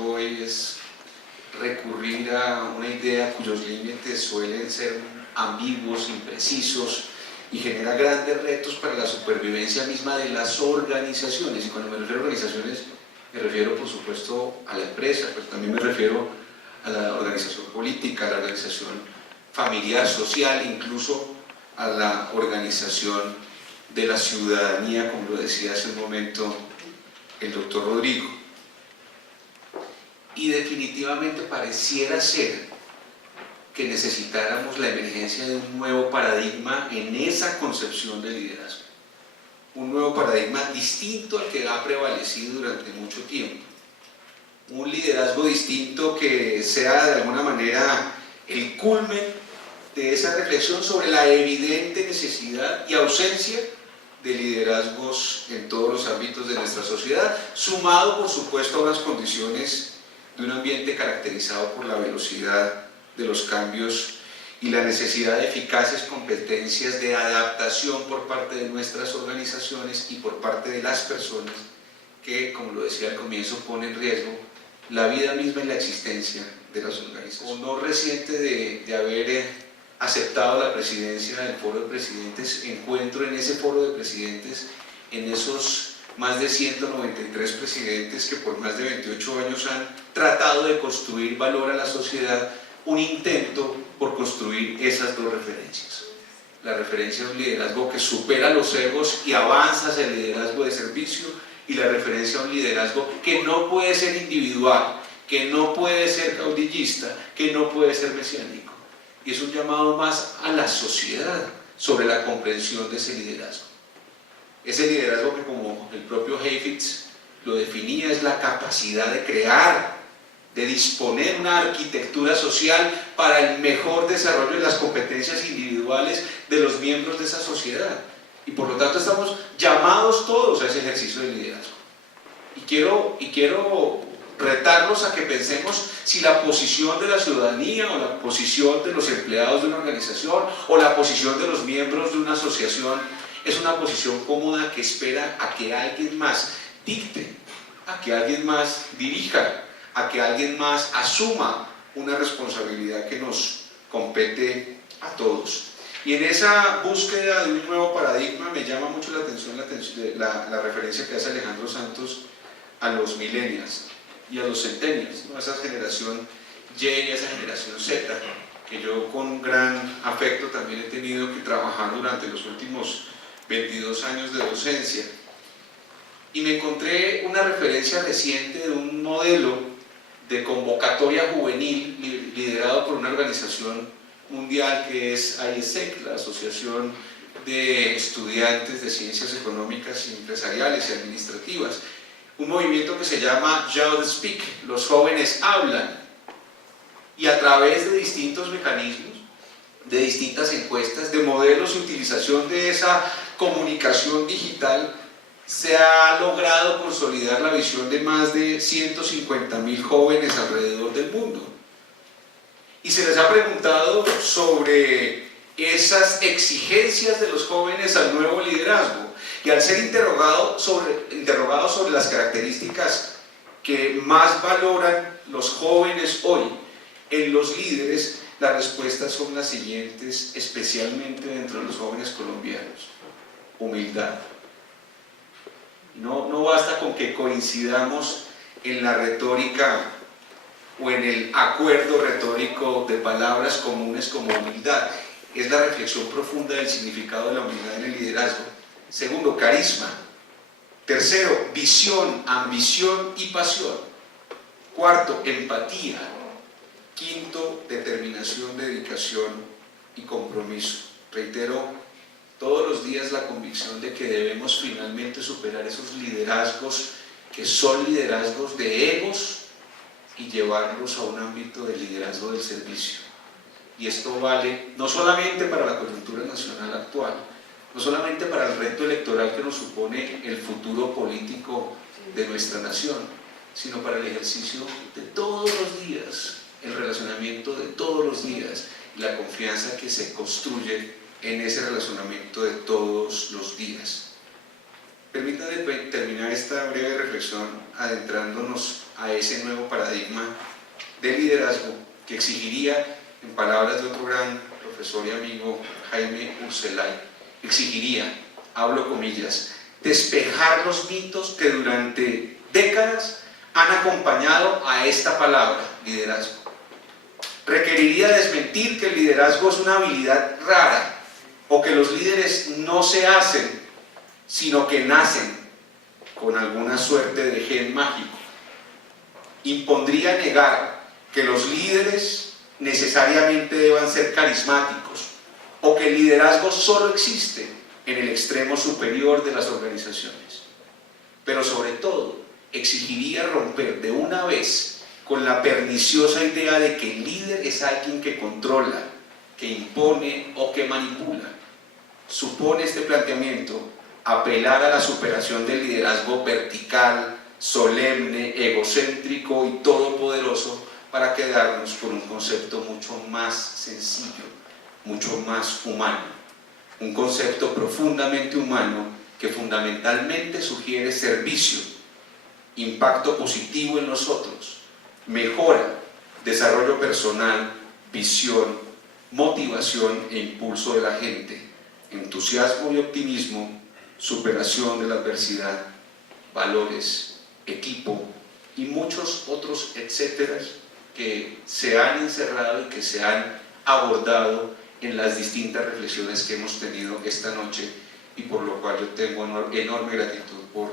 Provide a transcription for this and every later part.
hoy es recurrir a una idea cuyos límites suelen ser ambiguos, imprecisos y genera grandes retos para la supervivencia misma de las organizaciones. Y cuando me refiero a organizaciones, me refiero por supuesto a la empresa, pero también me refiero a la organización política, a la organización familiar, social, incluso a la organización de la ciudadanía, como lo decía hace un momento el doctor Rodrigo. Y definitivamente pareciera ser que necesitáramos la emergencia de un nuevo paradigma en esa concepción de liderazgo. Un nuevo paradigma distinto al que ha prevalecido durante mucho tiempo. Un liderazgo distinto que sea de alguna manera el culmen de esa reflexión sobre la evidente necesidad y ausencia de liderazgos en todos los ámbitos de nuestra sociedad, sumado por supuesto a unas condiciones de un ambiente caracterizado por la velocidad de los cambios y la necesidad de eficaces competencias de adaptación por parte de nuestras organizaciones y por parte de las personas que, como lo decía al comienzo, ponen en riesgo la vida misma y la existencia de las organizaciones. Honor reciente de haber aceptado la presidencia del Foro de Presidentes, encuentro en ese Foro de Presidentes, en esos más de 193 presidentes que por más de 28 años han tratado de construir valor a la sociedad, un intento por construir esas dos referencias. La referencia de un liderazgo que supera los egos y avanza hacia el liderazgo de servicio, y la referencia a un liderazgo que no puede ser individual, que no puede ser caudillista, que no puede ser mesiánico. Y es un llamado más a la sociedad sobre la comprensión de ese liderazgo. Ese liderazgo que, como el propio Heifetz lo definía, es la capacidad de crear, de disponer una arquitectura social para el mejor desarrollo de las competencias individuales de los miembros de esa sociedad. Y por lo tanto estamos llamados todos a ese ejercicio de liderazgo. Y quiero retarlos a que pensemos si la posición de la ciudadanía o la posición de los empleados de una organización o la posición de los miembros de una asociación es una posición cómoda que espera a que alguien más dicte, a que alguien más dirija, a que alguien más asuma una responsabilidad que nos compete a todos. Y en esa búsqueda de un nuevo paradigma me llama mucho la atención la referencia que hace Alejandro Santos a los millennials y a los centennials, ¿no? A esa generación Y y a esa generación Z, que yo con gran afecto también he tenido que trabajar durante los últimos 22 años de docencia. Y me encontré una referencia reciente de un modelo de convocatoria juvenil liderado por una organización mundial que es IESEC, la Asociación de Estudiantes de Ciencias Económicas, Empresariales y Administrativas. Un movimiento que se llama Youth Speak, los jóvenes hablan, y a través de distintos mecanismos, de distintas encuestas, de modelos y utilización de esa comunicación digital, se ha logrado consolidar la visión de más de 150.000 jóvenes alrededor del mundo. Y se les ha preguntado sobre esas exigencias de los jóvenes al nuevo liderazgo. Y al ser interrogados sobre las características que más valoran los jóvenes hoy en los líderes, las respuestas son las siguientes, especialmente dentro de los jóvenes colombianos. Humildad. No basta con que coincidamos en la retórica o en el acuerdo retórico de palabras comunes como humildad. Es la reflexión profunda del significado de la humildad en el liderazgo. Segundo, carisma. Tercero, visión, ambición y pasión. Cuarto, empatía. Quinto, determinación, dedicación y compromiso. Reitero todos los días la convicción de que debemos finalmente superar esos liderazgos que son liderazgos de egos y llevarlos a un ámbito de liderazgo del servicio. Y esto vale no solamente para la coyuntura nacional actual, no solamente para el reto electoral que nos supone el futuro político de nuestra nación, sino para el ejercicio de todos los días, el relacionamiento de todos los días, la confianza que se construye en ese relacionamiento de todos los días. Permítanme terminar esta breve reflexión adentrándonos a ese nuevo paradigma de liderazgo que exigiría, en palabras de otro gran profesor y amigo, Jaime Urselay, exigiría, hablo comillas, despejar los mitos que durante décadas han acompañado a esta palabra, liderazgo. Requeriría desmentir que el liderazgo es una habilidad rara o que los líderes no se hacen, sino que nacen con alguna suerte de gen mágico. Impondría negar que los líderes necesariamente deban ser carismáticos o que el liderazgo solo existe en el extremo superior de las organizaciones. Pero sobre todo, exigiría romper de una vez con la perniciosa idea de que el líder es alguien que controla, que impone o que manipula. Supone este planteamiento apelar a la superación del liderazgo vertical, solemne, egocéntrico y todopoderoso para quedarnos con un concepto mucho más sencillo, mucho más humano. Un concepto profundamente humano que fundamentalmente sugiere servicio, impacto positivo en nosotros, mejora, desarrollo personal, visión, motivación e impulso de la gente, entusiasmo y optimismo, superación de la adversidad, valores, equipo y muchos otros etcétera que se han encerrado y que se han abordado en las distintas reflexiones que hemos tenido esta noche y por lo cual yo tengo enorme gratitud por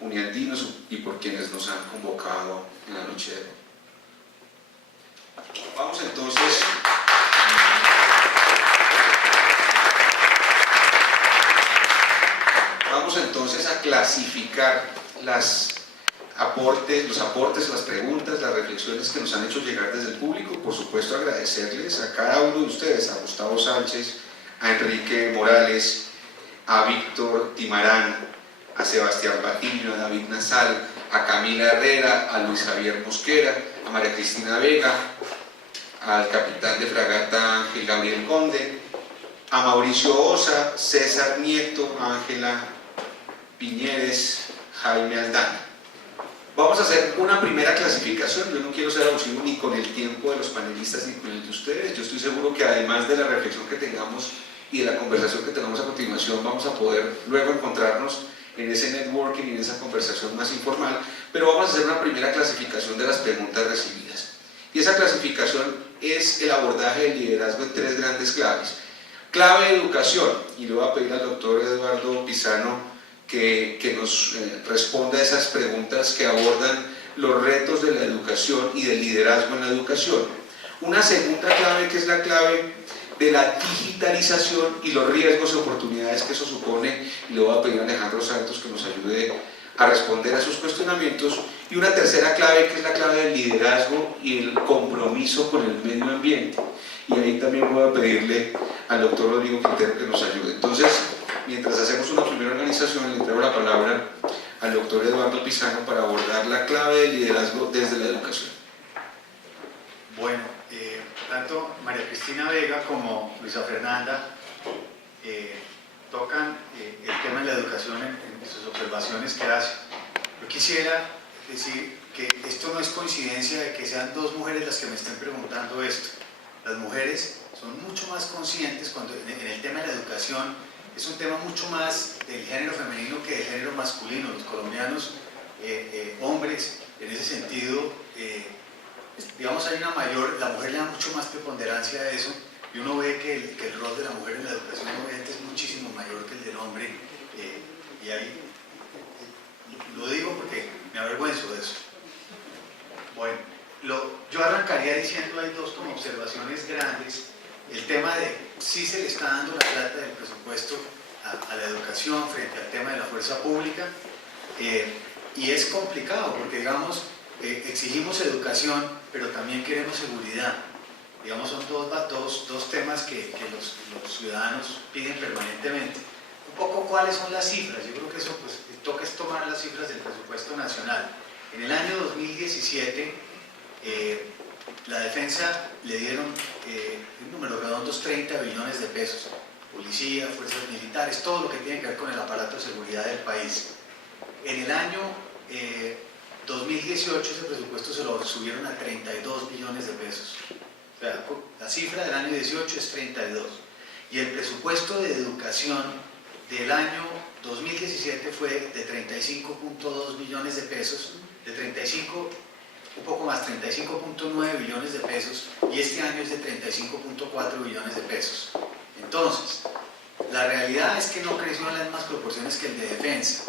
Uniandinos y por quienes nos han convocado en la noche de hoy. Vamos entonces a clasificar los aportes, las preguntas, las reflexiones que nos han hecho llegar desde el público. Por supuesto, agradecerles a cada uno de ustedes, a Gustavo Sánchez, a Enrique Morales, a Víctor Timarán, a Sebastián Patiño, a David Nasal, a Camila Herrera, a Luis Javier Mosquera, a María Cristina Vega, al capitán de fragata Ángel Gabriel Conde, a Mauricio Osa, César Nieto, Ángela Piñeres, Jaime Aldana. Vamos a hacer una primera clasificación. Yo no quiero ser abusivo ni con el tiempo de los panelistas ni con el de ustedes. Yo estoy seguro que además de la reflexión que tengamos y de la conversación que tengamos a continuación, vamos a poder luego encontrarnos en ese networking y en esa conversación más informal, pero vamos a hacer una primera clasificación de las preguntas recibidas. Y esa clasificación es el abordaje del liderazgo en tres grandes claves. Clave de educación, y le voy a pedir al doctor Eduardo Pisano que nos responda a esas preguntas que abordan los retos de la educación y del liderazgo en la educación. Una segunda clave que es la clave de la digitalización y los riesgos y oportunidades que eso supone, y le voy a pedir a Alejandro Santos que nos ayude a responder a sus cuestionamientos. Y una tercera clave que es la clave del liderazgo y el compromiso con el medio ambiente. Y ahí también voy a pedirle al doctor Rodrigo Quintero que nos ayude. Entonces, mientras hacemos una primera organización, le entrego la palabra al doctor Eduardo Pisano para abordar la clave del liderazgo desde la educación. Bueno, tanto María Cristina Vega como Luisa Fernanda tocan el tema de la educación en sus observaciones que hacen. Yo quisiera decir que esto no es coincidencia de que sean dos mujeres las que me estén preguntando esto. Las mujeres son mucho más conscientes cuando en el tema de la educación es un tema mucho más del género femenino que del género masculino. Los colombianos, hombres, en ese sentido, digamos, hay una mayor, la mujer le da mucho más preponderancia a eso, y uno ve que el rol de la mujer en la educación obviamente es muchísimo mayor que el del hombre, y ahí lo digo porque me avergüenzo de eso. Bueno, yo arrancaría diciendo, hay dos como observaciones grandes. El tema de si se le está dando la plata del presupuesto a la educación frente al tema de la fuerza pública, y es complicado porque, digamos, exigimos educación, pero también queremos seguridad. Digamos, son dos temas que los ciudadanos piden permanentemente. Un poco cuáles son las cifras. Yo creo que eso pues toca es tomar las cifras del presupuesto nacional. En el año 2017 la defensa le dieron en números redondos 30 billones de pesos. Policía, fuerzas militares, todo lo que tiene que ver con el aparato de seguridad del país. En el año 2018 ese presupuesto se lo subieron a 32 billones de pesos. O sea, la cifra del año 18 es 32. Y el presupuesto de educación del año 2017 fue de 35.2 billones de pesos, de 35, un poco más, 35.9 billones de pesos, y este año es de 35.4 billones de pesos. Entonces, la realidad es que no creció en las mismas proporciones que el de defensa,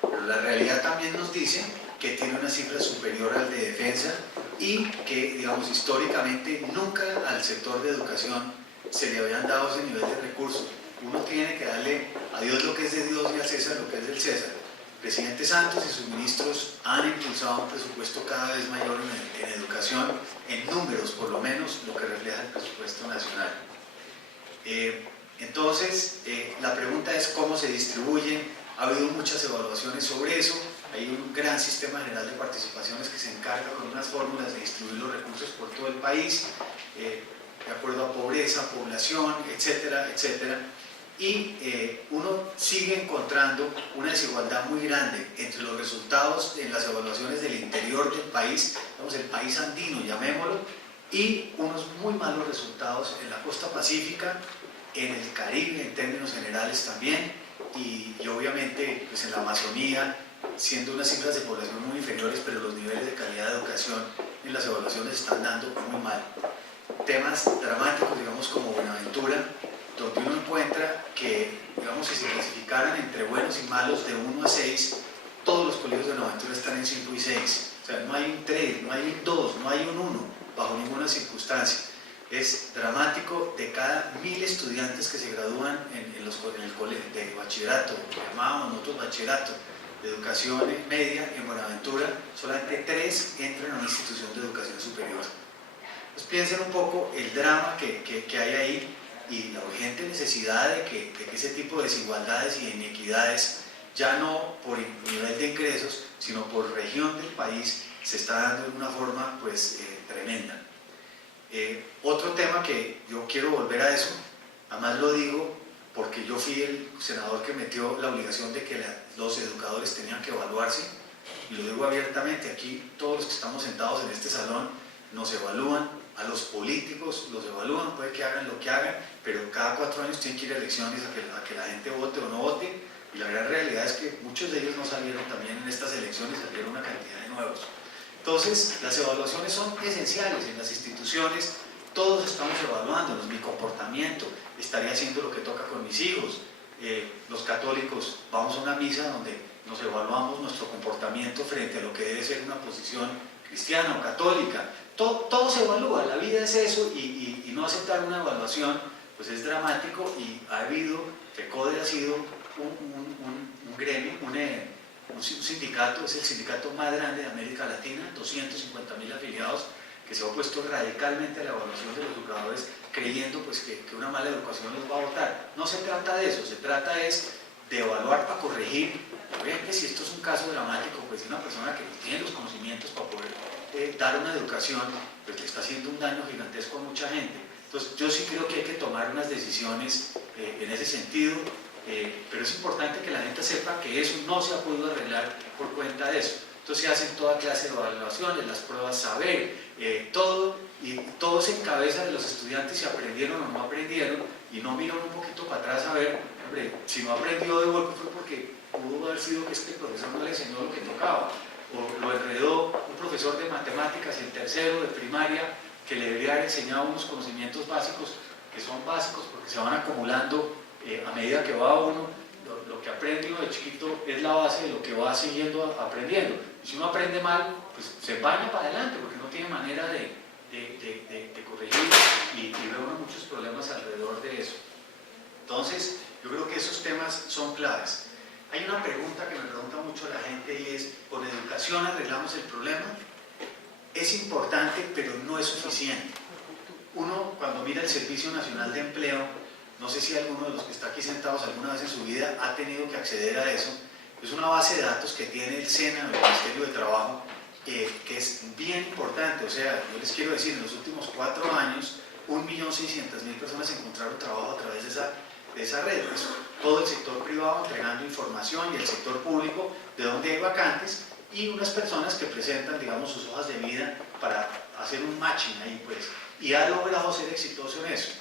pero la realidad también nos dice que tiene una cifra superior al de defensa y que, digamos, históricamente nunca al sector de educación se le habían dado ese nivel de recursos. Uno tiene que darle a Dios lo que es de Dios y a César lo que es del César. El presidente Santos y sus ministros han impulsado un presupuesto cada vez mayor en educación, en números por lo menos, lo que refleja el presupuesto nacional. Entonces, la pregunta es cómo se distribuye. Ha habido muchas evaluaciones sobre eso. Hay un gran sistema general de participaciones que se encarga con unas fórmulas de distribuir los recursos por todo el país, de acuerdo a pobreza, población, etcétera, etcétera. Y uno sigue encontrando una desigualdad muy grande entre los resultados en las evaluaciones del interior del país, digamos el país andino, llamémoslo, y unos muy malos resultados en la costa pacífica, en el Caribe en términos generales también, y obviamente pues en la Amazonía, siendo unas cifras de población muy inferiores, pero los niveles de calidad de educación en las evaluaciones están dando muy mal. Temas dramáticos, digamos, como Buenaventura, donde uno encuentra que, digamos, si se clasificaran entre buenos y malos de 1 a 6, todos los colegios de Buenaventura están en 5 y 6. O sea, no hay un 3, no hay un 2, no hay un 1, bajo ninguna circunstancia. Es dramático. De cada 1000 estudiantes que se gradúan en el colegio de bachillerato, que llamábamos nosotros bachillerato, de educación media en Buenaventura, solamente 3 entran a una institución de educación superior. Pues piensen un poco el drama que hay ahí y la urgente necesidad de que ese tipo de desigualdades y inequidades, ya no por nivel de ingresos, sino por región del país, se está dando de una forma pues tremenda. Otro tema que yo quiero volver a eso, además lo digo porque yo fui el senador que metió la obligación de que los educadores tenían que evaluarse, y lo digo abiertamente, aquí todos los que estamos sentados en este salón nos evalúan, a los políticos los evalúan, puede que hagan lo que hagan, pero cada 4 años tienen que ir a elecciones a que la gente vote o no vote, y la gran realidad es que muchos de ellos no salieron también en estas elecciones, salieron una cantidad de nuevos. Entonces, las evaluaciones son esenciales en las instituciones, todos estamos evaluándonos, mi comportamiento, estaría haciendo lo que toca con mis hijos, los católicos vamos a una misa donde nos evaluamos nuestro comportamiento frente a lo que debe ser una posición cristiana o católica, todo se evalúa, la vida es eso, y no aceptar una evaluación pues es dramático. Y ha habido, FECODE ha sido un gremio, un sindicato, es el sindicato más grande de América Latina, 250.000 afiliados, que se ha opuesto radicalmente a la evaluación de los educadores, creyendo pues que una mala educación los va a votar. No se trata de eso, se trata de evaluar para corregir. Obviamente, si esto es un caso dramático, pues una persona que no tiene los conocimientos para poder dar una educación, pues le está haciendo un daño gigantesco a mucha gente. Entonces yo sí creo que hay que tomar unas decisiones en ese sentido, pero es importante que la gente sepa que eso no se ha podido arreglar por cuenta de eso. Entonces se hacen toda clase de evaluaciones, las pruebas saber, y todo se encabeza de los estudiantes si aprendieron o no aprendieron, y no miran un poquito para atrás a ver, hombre, si no aprendió de golpe fue porque pudo haber sido que el profesor no le enseñó lo que tocaba, o lo enredó un profesor de matemáticas en tercero de primaria que le debería haber enseñado unos conocimientos básicos, que son básicos porque se van acumulando a medida que va uno. Lo que aprende uno de chiquito es la base de lo que va siguiendo aprendiendo. Y si uno aprende mal, pues se empaña para adelante porque no tiene manera de corregir, y ve uno muchos problemas alrededor de eso. Entonces, yo creo que esos temas son claves. Hay una pregunta que me pregunta mucho la gente, y es: ¿con educación arreglamos el problema? Es importante, pero no es suficiente. Uno, cuando mira el Servicio Nacional de Empleo, no sé si alguno de los que está aquí sentados alguna vez en su vida ha tenido que acceder a eso. Es una base de datos que tiene el SENA, el Ministerio de Trabajo, que es bien importante. O sea, yo les quiero decir, en los últimos 4 años, 1.600.000 personas encontraron trabajo a través de esa red. Todo el sector privado entregando información, y el sector público de donde hay vacantes, y unas personas que presentan, digamos, sus hojas de vida para hacer un matching ahí, pues, y ha logrado ser exitoso en eso.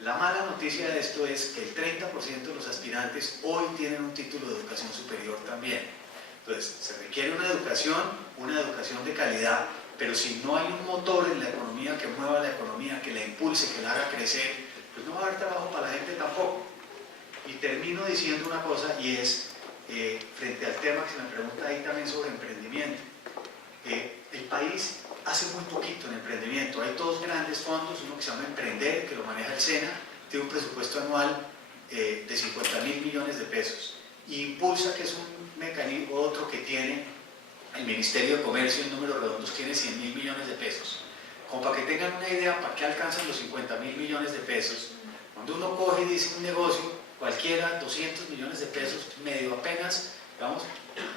La mala noticia de esto es que el 30% de los aspirantes hoy tienen un título de educación superior también. Entonces, se requiere una educación de calidad, pero si no hay un motor en la economía que mueva la economía, que la impulse, que la haga crecer, pues no va a haber trabajo para la gente tampoco. Y termino diciendo una cosa, y es, frente al tema que se me pregunta ahí también sobre emprendimiento, el país hace muy poquito en emprendimiento. Hay dos grandes fondos, uno que se llama Emprender, que lo maneja el SENA, tiene un presupuesto anual de 50.000 millones de pesos. Y Impulsa, que es un mecanismo, otro que tiene el Ministerio de Comercio, en números redondos tiene 100.000 millones de pesos. Como para que tengan una idea para qué alcanzan los 50.000 millones de pesos, cuando uno coge y dice un negocio, cualquiera, 200 millones de pesos, medio apenas, vamos,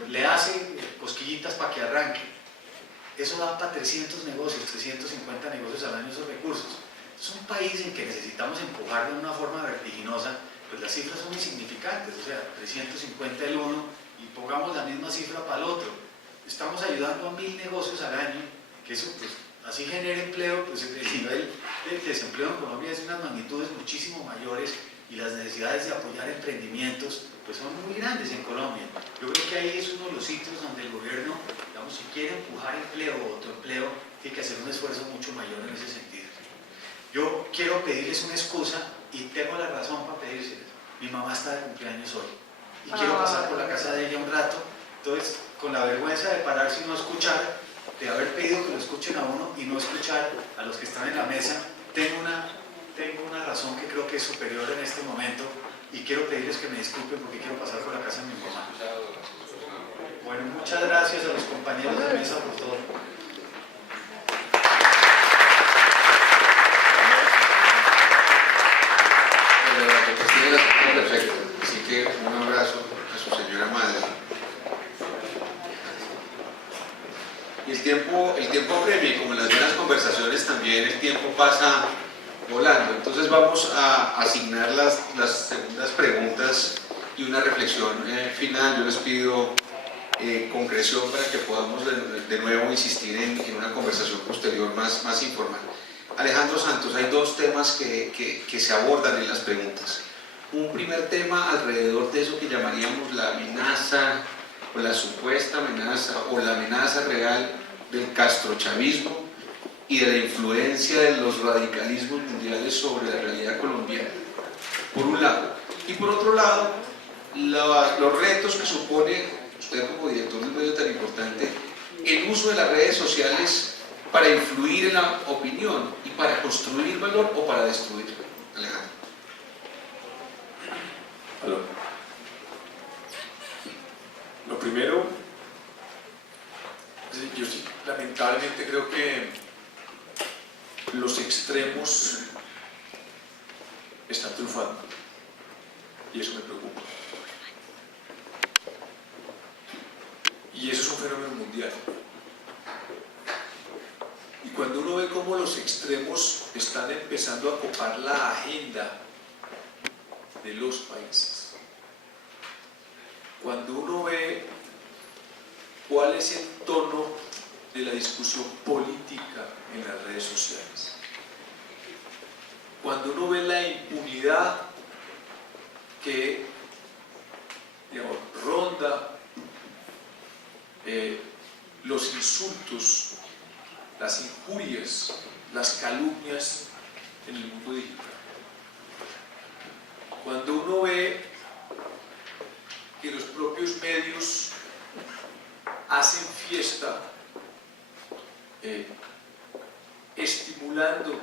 le hace cosquillitas para que arranque. Eso da para 300 negocios, 350 negocios al año esos recursos. Es un país en que necesitamos empujar de una forma vertiginosa, pues las cifras son insignificantes, o sea, 350 el uno y pongamos la misma cifra para el otro. Estamos ayudando a 1000 negocios al año, que eso pues así genera empleo, pues el nivel del desempleo en Colombia es de unas magnitudes muchísimo mayores y las necesidades de apoyar emprendimientos pues son muy grandes en Colombia. Yo creo que ahí es uno de los sitios donde el gobierno, digamos, si quiere empujar empleo o autoempleo, tiene que hacer un esfuerzo mucho mayor en ese sentido. Yo quiero pedirles una excusa y tengo la razón para pedírseles. Mi mamá está de cumpleaños hoy y quiero pasar por la casa de ella un rato, entonces con la vergüenza de pararse y no escuchar, de haber pedido que lo escuchen a uno y no escuchar a los que están en la mesa, tengo una razón que creo que es superior en este momento y quiero pedirles que me disculpen porque quiero pasar por la casa de mi mamá. Bueno, muchas gracias a los compañeros de mesa por todo. Perfecto, así que un abrazo a su señora madre. Y el tiempo apremia, y como en las buenas conversaciones también el tiempo pasa volando. Entonces vamos a asignar las segundas preguntas y una reflexión final. Yo les pido concreción para que podamos de nuevo insistir en una conversación posterior más informal. Alejandro Santos, hay dos temas que se abordan en las preguntas. Un primer tema alrededor de eso que llamaríamos la amenaza o la supuesta amenaza o la amenaza real del castrochavismo y de la influencia de los radicalismos mundiales sobre la realidad colombiana, por un lado. Y por otro lado, los retos que supone usted como director de un medio tan importante, el uso de las redes sociales para influir en la opinión y para construir valor o para destruirlo. Alejandro. Aló. Lo primero, yo sí, lamentablemente creo que los extremos están triunfando y eso me preocupa. Y eso es un fenómeno mundial. Y cuando uno ve cómo los extremos están empezando a copar la agenda de los países, cuando uno ve cuál es el tono de la discusión política en las redes sociales, cuando uno ve la impunidad que, digamos, ronda los insultos, las injurias, las calumnias en el mundo digital, cuando uno ve que los propios medios hacen fiesta estimulando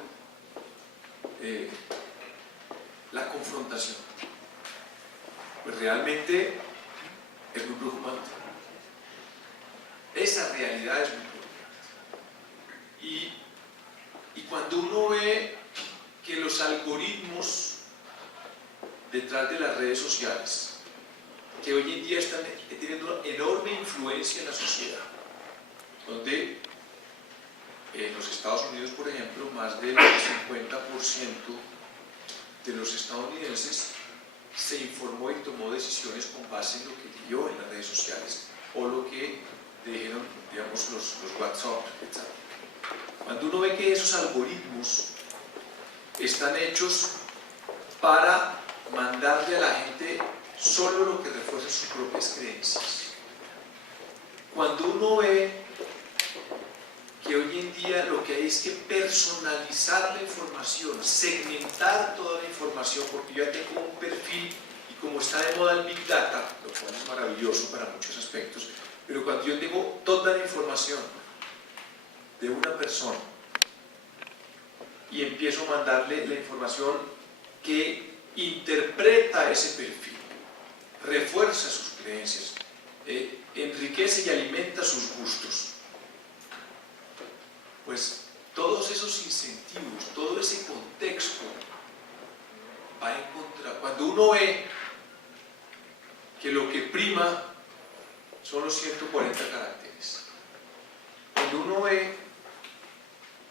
la confrontación, pues realmente es muy preocupante. Esa realidad es muy preocupante. Y cuando uno ve que los algoritmos detrás de las redes sociales, que hoy en día están teniendo enorme influencia en la sociedad, donde en los Estados Unidos, por ejemplo, más del 50% de los estadounidenses se informó y tomó decisiones con base en lo que leyó en las redes sociales o lo que te dijeron, digamos, los WhatsApp, etc. Cuando uno ve que esos algoritmos están hechos para mandarle a la gente solo lo que refuerza sus propias creencias. Cuando uno ve que hoy en día lo que hay es que personalizar la información, segmentar toda la información, porque yo ya tengo un perfil y como está de moda el Big Data, lo cual es maravilloso para muchos aspectos, pero cuando yo tengo toda la información de una persona y empiezo a mandarle la información que interpreta ese perfil, refuerza sus creencias, enriquece y alimenta sus gustos, pues todos esos incentivos, todo ese contexto va en contra. Cuando uno ve que lo que prima son los 140 caracteres, cuando uno ve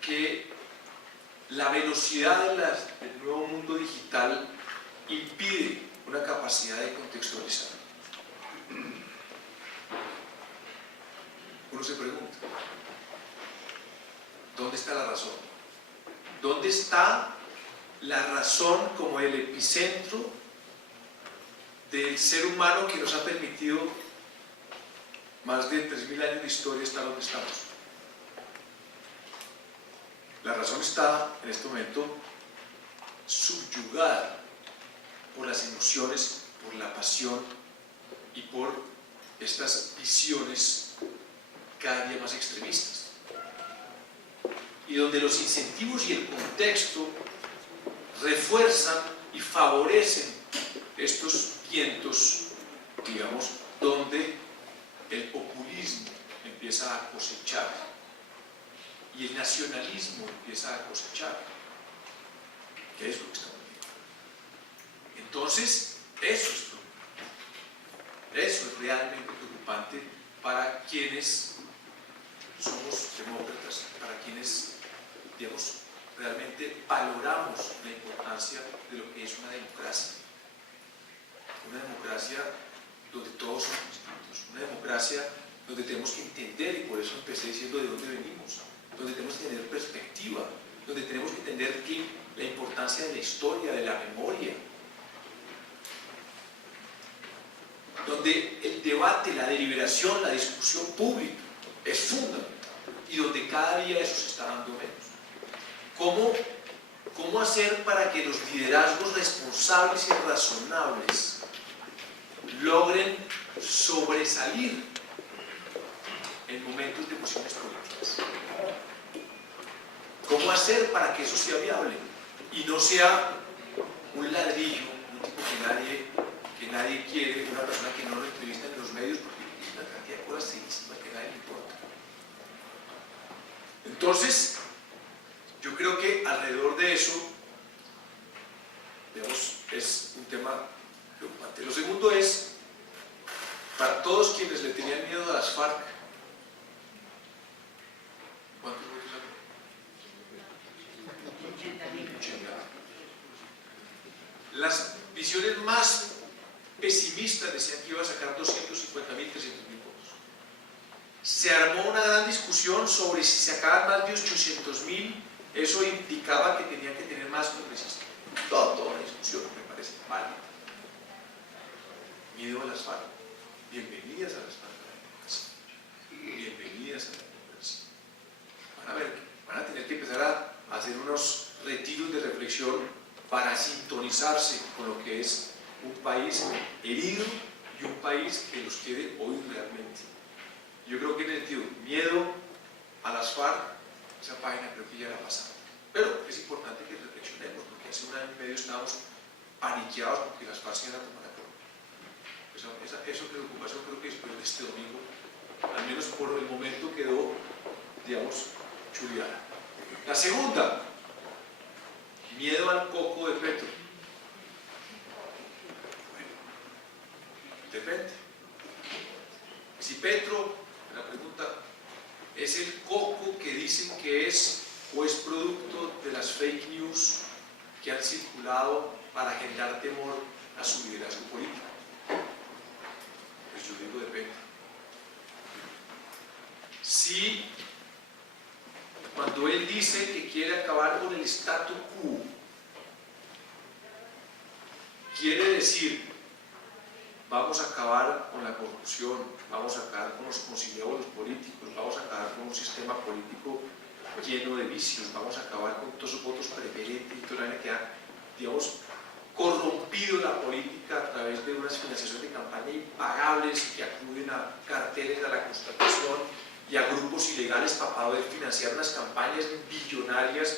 que la velocidad del nuevo mundo digital impide una capacidad de contextualizar, uno se pregunta, ¿dónde está la razón? ¿Dónde está la razón como el epicentro del ser humano que nos ha permitido más de 3.000 años de historia estar donde estamos? La razón está en este momento subyugada por las emociones, por la pasión y por estas visiones cada día más extremistas, y donde los incentivos y el contexto refuerzan y favorecen estos vientos, digamos, donde el populismo empieza a cosechar y el nacionalismo empieza a cosechar, que es lo que estamos viendo. Entonces, eso es realmente preocupante para quienes somos demócratas, para quienes, digamos, realmente valoramos la importancia de lo que es una democracia. Una democracia donde todos somos distintos, una democracia donde tenemos que entender, y por eso empecé diciendo de dónde venimos, donde tenemos que tener perspectiva, donde tenemos que entender la importancia de la historia, de la memoria, donde el debate, la deliberación, la discusión pública es fundamental y donde cada día eso se está dando menos. ¿Cómo hacer para que los liderazgos responsables y razonables logren sobresalir en momentos de emociones políticas? ¿Cómo hacer para que eso sea viable y no sea un ladrillo, un tipo que nadie quiere, una persona que no lo entrevista en los medios porque es una cantidad de cosas sencillas que a nadie le importa? Entonces, yo creo que alrededor de eso, digamos, es un tema preocupante. Lo segundo es, para todos quienes le tenían miedo a las FARC, ¿cuántos votos sacó? 80. Las visiones más pesimistas decían que iba a sacar 250.000, 300.000 votos. Se armó una gran discusión sobre si sacaban más de 800.000, eso indicaba que tenían que tener más congresistas. Toda la discusión me parece válida. Miedo a las FARC. Bienvenidas a las FARC a la democracia. Bienvenidas a la democracia. Van a ver, van a tener que empezar a hacer unos retiros de reflexión para sintonizarse con lo que es un país herido y un país que los quiere oír realmente. Yo creo que en el sentido miedo a las FARC, esa página creo que ya la pasamos. Pero es importante que reflexionemos, porque hace un año y medio estábamos paniqueados porque las FARC se iban a tomar a todo. Esa preocupación creo que después de este domingo, al menos por el momento, quedó, digamos, chuleada. La segunda, miedo al coco de Petro. Bueno, depende. Si Petro, la pregunta, es el coco que dicen que es o es producto de las fake news que han circulado para generar temor a su liderazgo político, pues yo digo depende. si cuando él dice que quiere acabar con el statu quo, quiere decir vamos a acabar con la corrupción, vamos a acabar con los conciliabulos políticos, vamos a acabar con un sistema político lleno de vicios, vamos a acabar con todos esos votos preferentes y toda la gente que ha, digamos, corrompido la política a través de unas financiaciones de campaña impagables que acuden a carteles a la constatación y a grupos ilegales para poder financiar unas campañas billonarias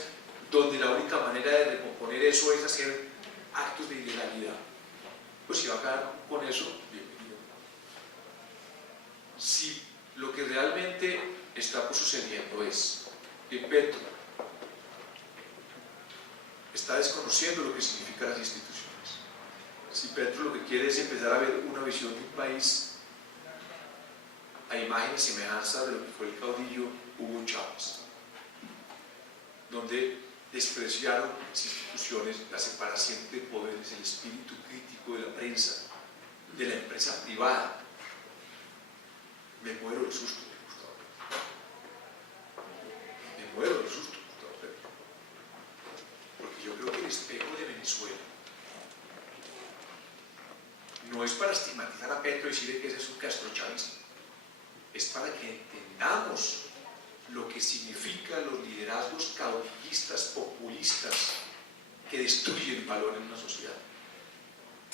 donde la única manera de recomponer eso es hacer actos de ilegalidad. Pues si va a acabar con eso, bienvenido. Si lo que realmente está sucediendo es que Petro está desconociendo lo que significan las instituciones, si Petro lo que quiere es empezar a ver una visión de un país a imagen y semejanza de lo que fue el caudillo Hugo Chávez, donde despreciaron las instituciones, la separación de poderes, el espíritu crítico de la prensa, de la empresa privada. Me muero del susto, Gustavo. Me muero del susto, Gustavo Petro. Porque yo creo que el espejo de Venezuela no es para estigmatizar a Petro y decirle que ese es un castrochavista, es para que entendamos lo que significan los liderazgos caudillistas, populistas, que destruyen valor en una sociedad.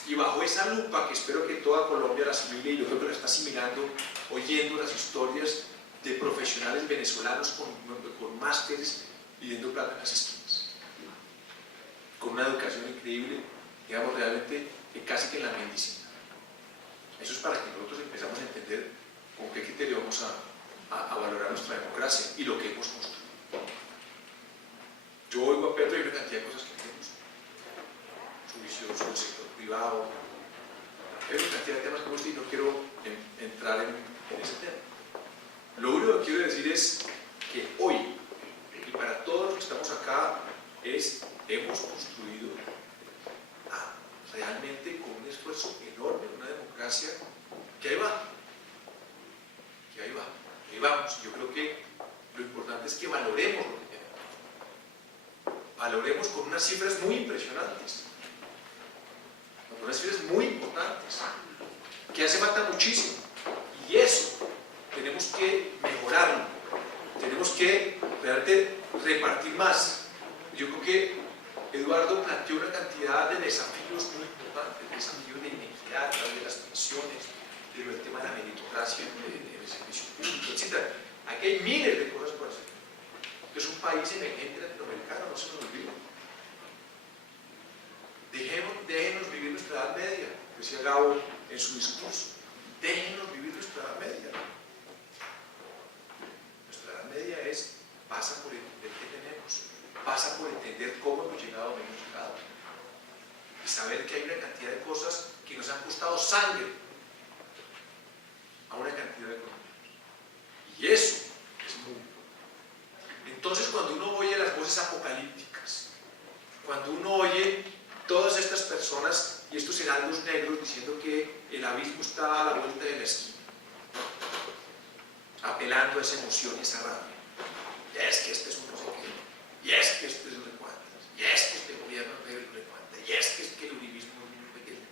Y bajo esa lupa, que espero que toda Colombia la asimile, y yo creo que la está asimilando, oyendo las historias de profesionales venezolanos con másteres pidiendo plata en las esquinas, con una educación increíble, digamos realmente casi que en la medicina. Eso es para que nosotros empezamos a entender con qué criterio vamos a valorar nuestra democracia y lo que hemos construido. Yo oigo a Petro y hay una cantidad de cosas que tenemos. Su visión sobre el sector privado. Hay una cantidad de temas que hemos dicho y no quiero entrar en ese tema. Lo único que quiero decir es que hoy, y para todos los que estamos acá, hemos construido realmente con un esfuerzo enorme una democracia que ahí va. Que ahí va. Ahí vamos. Yo creo que lo importante es que valoremos lo que tenemos. Valoremos con unas cifras muy impresionantes. Con unas cifras muy importantes. Que hace falta muchísimo. Y eso tenemos que mejorarlo. Tenemos que realmente repartir más. Yo creo que Eduardo planteó una cantidad de desafíos muy importantes, desafíos de inequidad a través de las pensiones, el tema de la meritocracia en el servicio público, etc. Aquí hay miles de cosas por hacer. Es un país emergente latinoamericano, no se nos olvide. Déjenos vivir nuestra edad media, decía Gabo en su discurso. Déjenos vivir nuestra edad media. Nuestra edad media pasa por entender qué tenemos, pasa por entender cómo hemos llegado a donde hemos llegado. Y saber que hay una cantidad de cosas que nos han costado sangre a una cantidad de colombianos. Y eso es muy importante. Entonces, cuando uno oye las voces apocalípticas, cuando uno oye todas estas personas y estos heraldos negros diciendo que el abismo está a la vuelta de la esquina, apelando a esa emoción y esa rabia, y es que este es un no sé qué, y es que este es un recuantas, y es que este gobierno es un recuantas, y es que el uribismo es muy pequeño.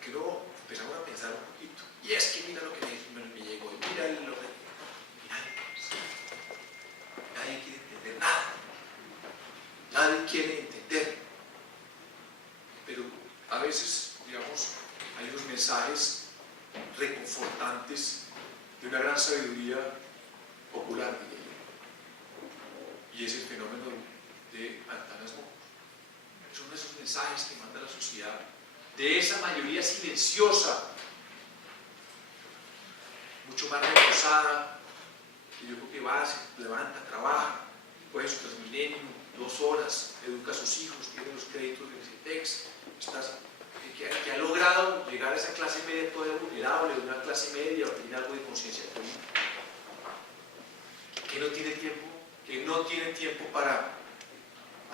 Que luego empezamos a pensar un poquito, y es que mira lo que me llegó, y mira lo que... Nadie quiere entender nada. Nadie quiere entender. Pero a veces, digamos, hay unos mensajes reconfortantes de una gran sabiduría popular, diría yo. Y es el fenómeno de Antanas Mocos. Son esos mensajes que manda la sociedad, de esa mayoría silenciosa, mucho más reposada, que yo creo que va, se levanta, trabaja, coge su Transmilenio, 2 horas, educa a sus hijos, tiene los créditos del CITEX, que ha logrado llegar a esa clase media todavía vulnerable, de una clase media, o tiene algo de conciencia política, que no tiene tiempo para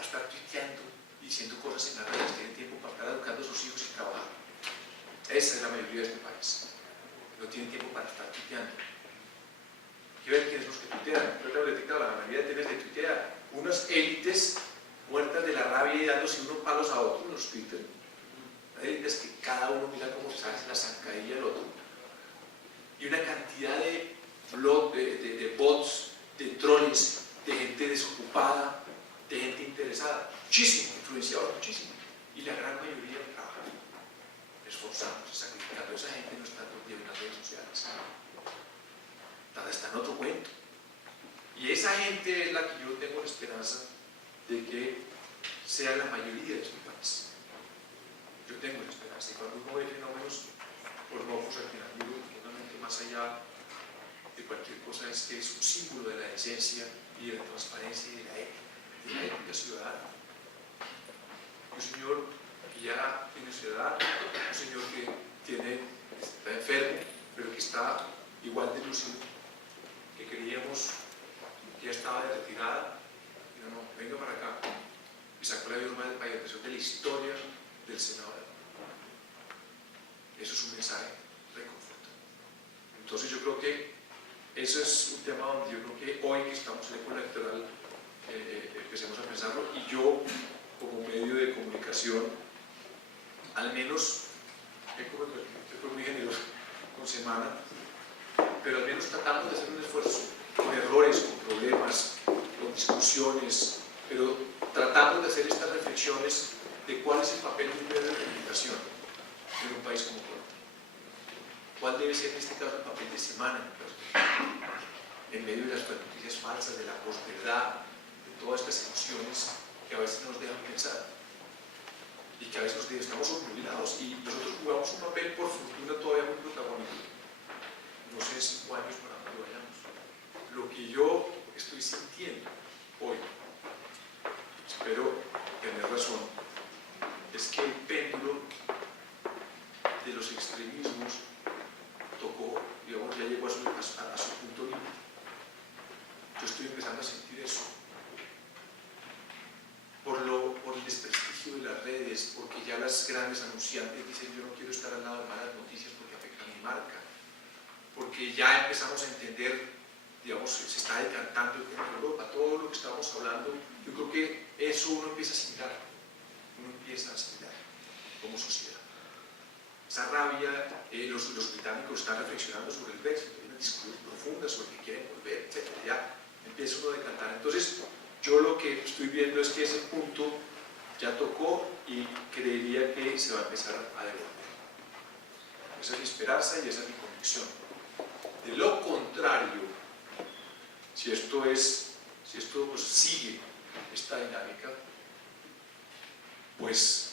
estar tuiteando y diciendo cosas en las redes, tiene tiempo para estar educando a sus hijos y trabajar. Esa es la mayoría de este país. no tienen tiempo para estar tuiteando. Hay que ver quiénes son los que tuitean. Yo te hablé de TikTok, la mayoría de temas de tuitear. Unas élites muertas de la rabia y dándose unos palos a otros en los Twitter. Élites que cada uno mira cómo se hace la zancadilla del otro. Y una cantidad de bots, de trolls, de gente desocupada, de gente interesada. Muchísimo, influenciador, muchísimo. Y la gran mayoría trabaja esforzándose, sacrificando. Esa gente no está todo el día en las redes sociales. Está en otro cuento. Y esa gente es la que yo tengo la esperanza de que sea la mayoría de este país. Yo tengo la esperanza. Y cuando uno ve fenómenos hormocos al final, digo, profundamente más allá de cualquier cosa, es que es un símbolo de la decencia y de la transparencia y de la ética ciudadana. Un señor que ya tiene su edad, un señor que está enfermo, pero que está igual de lúcido, que creíamos que ya estaba de retirada, y no, venga para acá, y sacó la mayor de la historia del Senado. Eso es un mensaje reconfortante. Entonces yo creo que eso es un tema donde yo creo que hoy que estamos en la época electoral empecemos a pensarlo, y yo como medio de comunicación al menos fue muy generoso con Semana, pero al menos tratamos de hacer un esfuerzo con errores, con problemas, con discusiones, pero tratamos de hacer estas reflexiones de cuál es el papel de un medio de comunicación en un país como Colombia. ¿Cuál debe ser en este caso el papel de Semana en medio de las noticias falsas, de la posverdad, de todas estas emociones que a veces nos dejan pensar y que a veces estamos obnubilados, y nosotros jugamos un papel por fortuna todavía muy protagónico? No sé en 5 años para dónde vayamos. Lo que yo estoy sintiendo hoy, espero tener razón, es que el péndulo de los extremismos tocó, digamos, ya llegó a su punto límite. Yo estoy empezando a sentir eso. Por el desprestigio de las redes, porque ya las grandes anunciantes dicen yo no quiero estar al lado de malas noticias porque afectan mi marca, porque ya empezamos a entender, digamos, se está decantando en Europa, todo lo que estamos hablando, yo creo que eso uno empieza a asimilar como sociedad. Esa rabia, los británicos están reflexionando sobre el Brexit, hay una discusión profunda sobre que quieren volver, etc. Ya empieza uno a decantar. Entonces, yo lo que estoy viendo es que ese punto ya tocó y creería que se va a empezar a devolver. Esa es mi esperanza y esa es mi convicción. De lo contrario, si esto pues, sigue esta dinámica, pues